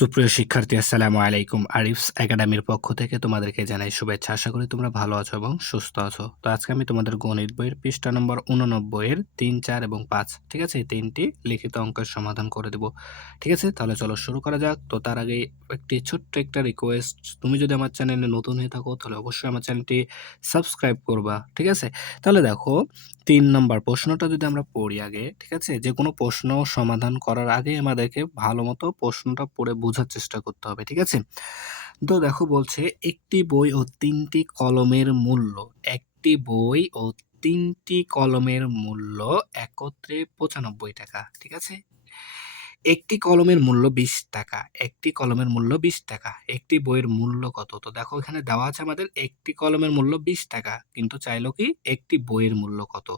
সুপ্রিয় শিক্ষার্থী, আসসালামু আলাইকুম। আরিফস একাডেমির পক্ষ থেকে তোমাদেরকে জানাই শুভেচ্ছা। আশা করি তোমরা ভালো আছো এবং সুস্থ আছো। তো আজকে আমি তোমাদের গণিত বইয়ের পৃষ্ঠা নম্বর 89 এর 3, 4 এবং 5, ঠিক আছে, এই 3টি লিখিত অঙ্কের সমাধান করে দেব। ঠিক আছে, তাহলে চলো শুরু করা যাক। তো তার আগে একটি ছোট্ট একটা রিকোয়েস্ট, তুমি যদি আমার চ্যানেলে নতুন হয়ে থাকো তাহলে অবশ্যই আমার চ্যানেলটি সাবস্ক্রাইব করবা। ঠিক আছে, তাহলে দেখো 3 নম্বর প্রশ্নটা যদি আমরা পড়ি আগে, ঠিক আছে, যে কোনো প্রশ্ন সমাধান করার আগে আমাদেরকে ভালো মতো প্রশ্নটা পড়ে বোঝার চেষ্টা করতে হবে। ঠিক আছে, তো দেখো বলছে একটি বই ও 3টি কলমের মূল্য, একটি বই ও 3টি কলমের মূল্য একত্রে 95 টাকা। ঠিক আছে, একটি কলমের মূল্য 20 টাকা, একটি কলমের মূল্য 20 টাকা, একটি বইয়ের মূল্য কত? তো দেখো এখানে দেওয়া আছে আমাদের একটি কলমের মূল্য 20 টাকা, কিন্তু চাইলো কি একটি বইয়ের মূল্য কত?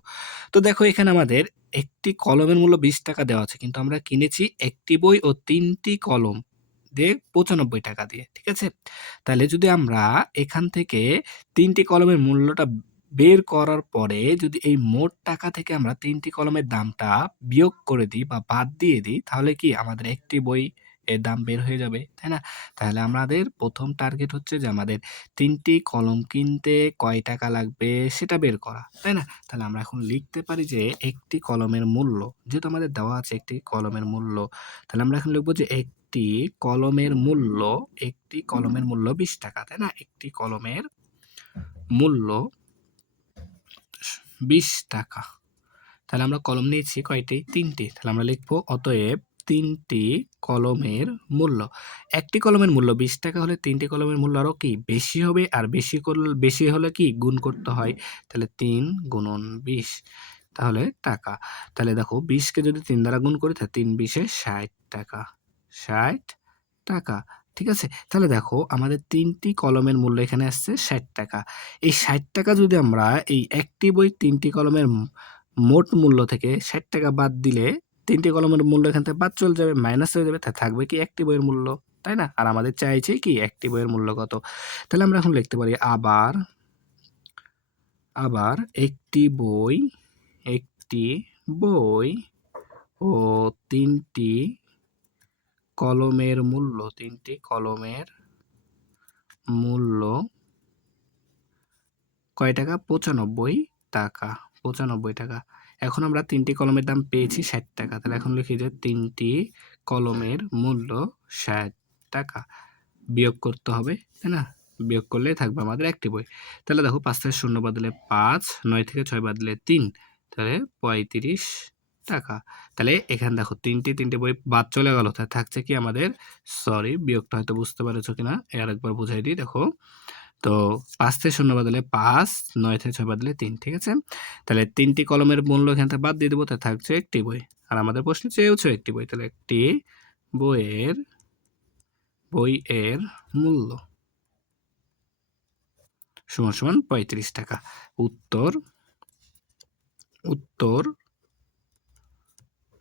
তো দেখো এখানে আমাদের একটি কলমের মূল্য 20 টাকা দেওয়া আছে, কিন্তু আমরা কিনেছি একটি বই ও 3টি কলম দিয়ে 95 টাকা দিয়ে। ঠিক আছে, তাহলে যদি আমরা এখান থেকে 3টি কলমের মূল্যটা বের করার পরে যদি এই মোট টাকা থেকে আমরা 3টি কলমের দামটা বিয়োগ করে দিই বা বাদ দিয়ে দিই, তাহলে কি আমাদের একটি বই এর দাম বের হয়ে যাবে, তাই না? তাহলে আমাদের প্রথম টার্গেট হচ্ছে যে আমাদের 3টি কলম কিনতে কয় টাকা লাগবে সেটা বের করা, তাই না? তাহলে আমরা এখন লিখতে পারি যে একটি কলমের মূল্য, যেহেতু আমাদের দেওয়া আছে একটি কলমের মূল্য, তাহলে আমরা এখন লিখবো যে একটি কলমের মূল্য, একটি কলমের মূল্য 20 টাকা, তাই না? একটি কলমের মূল্য 20 টাকা। তাহলে আমরা কলম নিয়েছি কয়টি? 3টি। তাহলে আমরা লিখবো অতএব 3টি কলমের মূল্য। একটি কলমের মূল্য 20 টাকা হলে 3টি কলমের মূল্য আরো কি বেশি হবে, আর বেশি হলে কি গুণ করতে হয়। তাহলে 3 গুণন 20, তাহলে টাকা। তাহলে দেখো 20 কে যদি 3 দ্বারা গুণ করি তাহলে 3 20 60 টাকা। 60 টাকা। ঠিক আছে? তাহলে দেখো আমাদের 3টি কলমের মূল্য এখানে আসছে 60 টাকা। এই 60 টাকা যদি আমরা এই একটি বই 3টি কলমের মোট মূল্য থেকে 60 টাকা বাদ দিলে 3টি কলমের মূল্য এখান থেকে বাদ চলে যাবে, মাইনাস হয়ে যাবে। থাকবে কি একটি বইয়ের মূল্য, তাই না? আর আমাদের চাইছে কি একটি বইয়ের মূল্য কত? তাহলে আমরা এখন লিখতে পারি আবার একটি বই ও 3টি কলমের মূল্য, 3টি কলমের মূল্য কয় টাকা? 95 টাকা। 95 টাকা। এখন আমরা 3টি কলমের দাম পেয়েছি 60 টাকা। তাহলে এখন লিখি যে 3টি কলমের মূল্য 60 টাকা। বিয়োগ করতে হবে, তাই না? বিয়োগ করলেই থাকবে আমাদের একটি বই। তাহলে দেখো 5 থেকে 0 বাদ দিলে 5, 9 থেকে 6 বাদ দিলে 3, তাহলে 35 টাকা। তাহলে এখানে দেখো 3টি বই বাদ চলে গেল। তাহলে থাকছে কি আমাদের, সরি বিয়োগটা হয়তো বুঝতে পেরেছো কিনা, আরেকবার বুঝাই দিই। দেখো, তো 5 থেকে 0 বাদলে 5, 9 থেকে 6 বাদলে 3, ঠিক আছে? তাহলে 3টি কলমের মূল্য এখান থেকে বাদ দিয়ে দেবো, তাহলে থাকছে একটি বই। আর আমাদের প্রশ্নে চেয়েওছে একটি বই, তাহলে একটি বইয়ের মূল্য সমান সমান 35 টাকা। উত্তর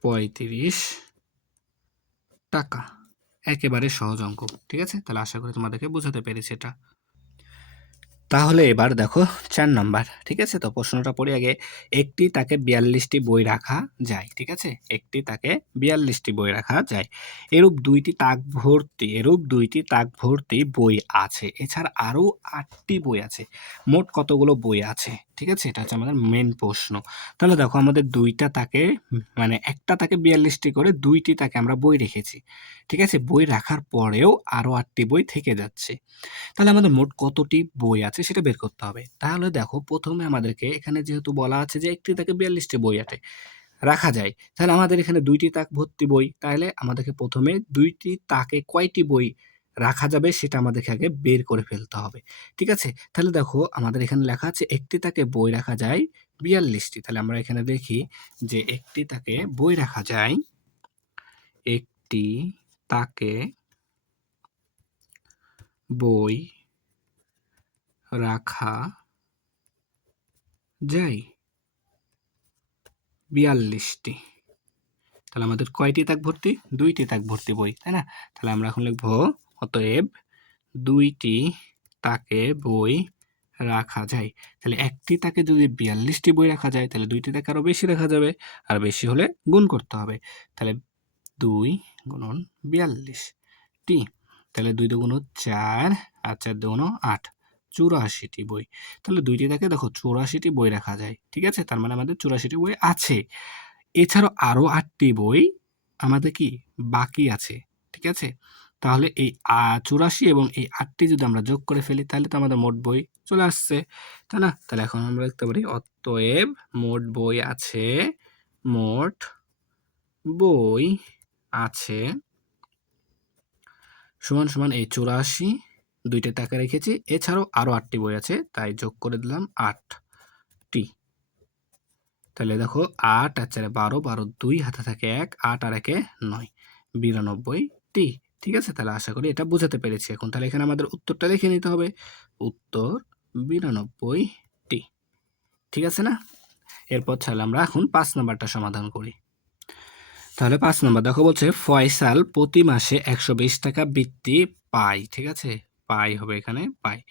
35 টাকা। একেবারে সহজ অঙ্ক, ঠিক আছে? তাহলে আশা করি তোমাদেরকে বোঝাতে পেরেছি এটা। তাহলে এবার দেখো 4 নাম্বার, ঠিক আছে? তো প্রশ্নটা পড়ি আগে। একটি তাকে 42টি বই রাখা যায়, ঠিক আছে? একটি তাকে 42টি বই রাখা যায়। এরূপ দুইটি তাক ভর্তি বই আছে। এছাড়া আরো 8টি বই আছে। মোট কতগুলো বই আছে? ঠিক আছে? এটা হচ্ছে আমাদের মেন প্রশ্ন। তাহলে দেখো আমাদের দুইটা তাকে মানে একটা তাকে 42টি করে 2টি তাকে আমরা বই রেখেছি। ঠিক আছে? বই রাখার পরেও আরো 8টি বই থেকে যাচ্ছে। তাহলে আমাদের মোট কতটি বই আছে সেটা বের করতে হবে। তাহলে দেখো প্রথমে আমাদেরকে এখানে যেহেতু বলা আছে যে একটি তাকে 42টি বই রাখা যায়। তাহলে আমাদের এখানে 2টি তাক ভর্তি বই। তাহলে আমাদেরকে প্রথমে 2টি তাকে কয়টি বই রাখা যাবে সেটা আমাদেরকে আগে বের করে ফেলতে হবে। ঠিক আছে? তাহলে দেখো আমাদের এখানে লেখা আছে একটি তাকে বই রাখা যায় 42টি। তাহলে আমরা এখানে দেখি যে একটি তাকে বই রাখা যায়, একটি তাকে বই রাখা যায় 42টি। তাহলে আমাদের কয়টি তাক ভর্তি? 2টি তাক ভর্তি বই, তাই না? তাহলে আমরা এখন লিখব অতএব 2টি তাকে বই রাখা যায়। তাহলে একটি তাকে যদি 42টি বই রাখা যায় তাহলে 2টি তাকে আরো বেশি রাখা যাবে, আর বেশি হলে গুণ করতে হবে। তাহলে 2 গুণন 42টি টি। তাহলে ২ দুগুণ ৪ আর ৪ দুগুণ ৮, ৮৪টি বই। তাহলে ২টি থেকে দেখো ৮৪টি বই রাখা যায়। ঠিক আছে? তার মানে আমাদের ৮৪টি বই আছে। এছাড়াও আরো ৮টি বই আমাদের কি বাকি আছে। ঠিক আছে? তাহলে এই ৮৪ এবং এই ৮টি যদি আমরা যোগ করে ফেলি তাহলে তো আমাদের মোট বই চলে আসছে। তাই না? তাহলে এখন আমরা লিখতে পারি অতএব মোট বই আছে, মোট বই আছে সমান এই ৮৪ ২ টা টাকা রেখেছি। এছাড়াও আরো ৮টি বই আছে তাই যোগ করে দিলাম ৮টি। তাহলে দেখো ৮ আর ৪ ১২, ১২ ২ হাতে থাকে ১, ৮ আর ১ ৯, ৯২টি। ঠিক আছে? তাহলে আশা করি এটা বোঝাতে পেরেছি এখন। তাহলে এখানে আমাদের উত্তরটা লিখে নিতে হবে। উত্তর ৯২টি। ঠিক আছে না? এরপর তাহলে আমরা এখন ৫ নাম্বারটা সমাধান করি। তাহলে ৫ নাম্বার দেখো বলছে ফয়সাল প্রতি মাসে ১২০ টাকা বৃত্তি পায়। ঠিক আছে? পায় হবে এখানে পায়।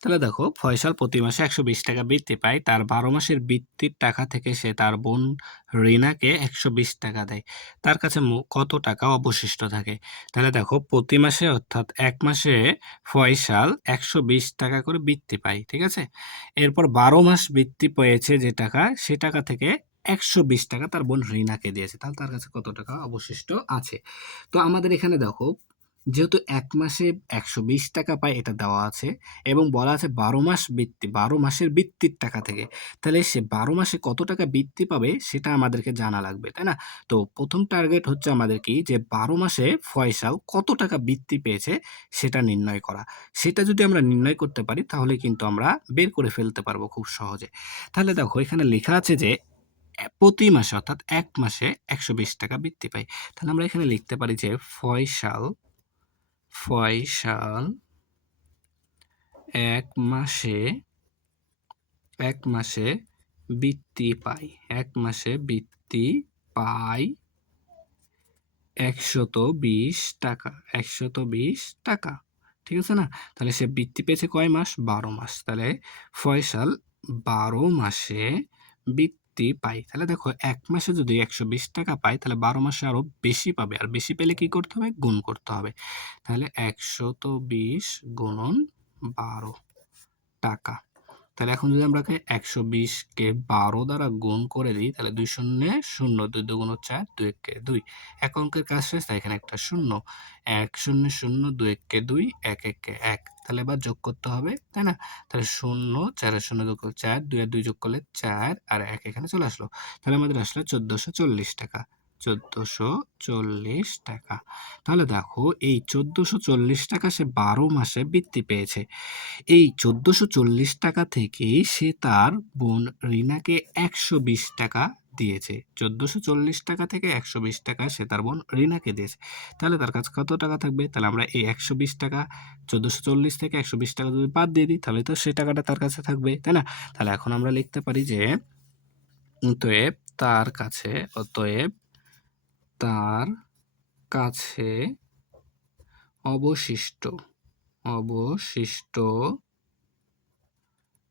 তাহলে দেখো ফয়সাল প্রতি মাসে ১২০ টাকা বৃত্তি পায়। তার ১২ মাসের বৃত্তির টাকা থেকে সে তার বোন রিনাকে ১২০ টাকা দেয়। তার কাছে কত টাকা অবশিষ্ট থাকে? তাহলে দেখো প্রতি মাসে অর্থাৎ ১ মাসে ফয়সাল ১২০ টাকা করে বৃত্তি পায়। ঠিক আছে? এরপর ১২ মাস বৃত্তি পেয়েছে যে টাকা, সে টাকা থেকে ১২০ টাকা তার বোন রিনাকে দিয়েছে। তাহলে তার কাছে কত টাকা অবশিষ্ট আছে? তো আমাদের এখানে দেখো যেহেতু ১ মাসে ১২০ টাকা পায় এটা দেওয়া আছে এবং বলা আছে ১২ মাস বৃত্তি, ১২ মাসের বৃত্তির টাকা থেকে। তাহলে সে ১২ মাসে কত টাকা বৃত্তি পাবে সেটা আমাদেরকে জানা লাগবে, তাই না? তো ১ম টার্গেট হচ্ছে আমাদের কি যে ১২ মাসে ফয়সাল কত টাকা বৃত্তি পেয়েছে সেটা নির্ণয় করা। সেটা যদি আমরা নির্ণয় করতে পারি তাহলে কিন্তু আমরা বের করে ফেলতে পারবো খুব সহজে। তাহলে দেখো এখানে লেখা আছে যে প্রতি মাসে অর্থাৎ ১ মাসে ১২০ টাকা বৃত্তি পায়। তাহলে আমরা এখানে লিখতে পারি যে ফয়সাল ১ মাসে বৃত্তি পায়। ১ মাসে বৃত্তি পায় ১২০ টাকা। ১২০ টাকা। ঠিক আছে না? তাহলে সে বৃত্তি পেয়েছে কয় মাস? ১২ মাস। তাহলে ফয়সাল ১২ মাসে বৃত্তি পায়। তাহলে দেখো ১ মাসে যদি ১২০ টাকা পায় তাহলে ১২ মাসে আরো বেশি পাবে। আর বেশি পেলে কি করতে হবে? গুণ করতে হবে। তাহলে ১২০ গুণন ১২ টাকা। তাহলে এখন যদি আমরা ১২০ কে ১২ দ্বারা গুণ করে দিই তাহলে ২ শূন্যে ০, ২ দুগুণ ৪, ২ একে ২। এক অঙ্কের কাজ শেষ, তাই এখানে একটা শূন্য। ১ শূন্য ০, ২ একে ২, ১ একে ১। তাহলে এবার যোগ করতে হবে, তাই না? তাহলে ০, ৪ আর ০ যোগ করলে ৪, ২ আর ২ যোগ করলে ৪ আর ১ এখানে চলে আসলো। তাহলে আমাদের আসলো ১৪৪০ টাকা। ১৪৪০ টাকা। তাহলে দেখো এই ১৪৪০ টাকা সে ১২ মাসে বৃত্তি পেয়েছে। এই ১৪৪০ টাকা থেকেই সে তার বোন রিনাকে ১২০ টাকা দিয়েছে। ১৪৪০ টাকা থেকে ১২০ টাকা সে তার বোন রিনাকে দিয়েছে। তাহলে তার কাছে কত টাকা থাকবে? তাহলে আমরা এই ১২০ টাকা ১৪৪০ থেকে ১২০ টাকা যদি বাদ দিয়ে দিই তাহলে তো সে টাকাটা তার কাছে থাকবে, তাই না? তাহলে এখন আমরা লিখতে পারি যে অতএব তার কাছে অবশিষ্ট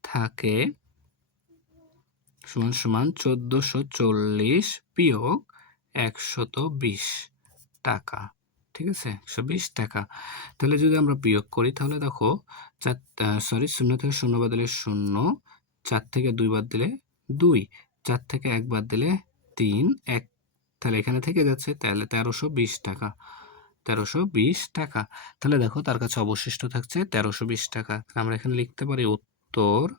থাকে সমান ১৪৪০ বিয়োগ ১২০ টাকা। ঠিক আছে? ১২০ টাকা। তাহলে যদি আমরা বিয়োগ করি তাহলে দেখো ০ থেকে ০ বাদ দিলে ০, ৪ থেকে ২ বাদ দিলে ২, ৪ থেকে ১ বাদ দিলে ৩, ১ তাহলে এখানে থেকে যাচ্ছে তাহলে ১৩২০ টাকা। ১৩২০ টাকা। তাহলে দেখো তার কাছে অবশিষ্ট থাকছে ১৩২০ টাকা। আমরা এখানে লিখতে পারি উত্তর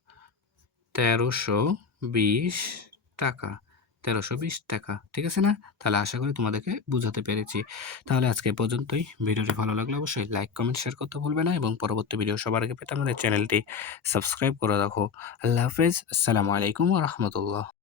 ১৩২০ টাকা। ১৩২০ টাকা। ঠিক আছে না? তাহলে আশা করি তোমাদেরকে বুঝাতে পেরেছি। তাহলে আজকে এ পর্যন্তই। ভিডিওটি ভালো লাগলে অবশ্যই লাইক, কমেন্ট, শেয়ার করতে ভুলবে না এবং পরবর্তী ভিডিও সবার আগে পেতে আমাদের চ্যানেলটি সাবস্ক্রাইব করে রাখো। আল্লাহ হাফেজ। আসসালামু আলাইকুম ওয়া রাহমাতুল্লাহ।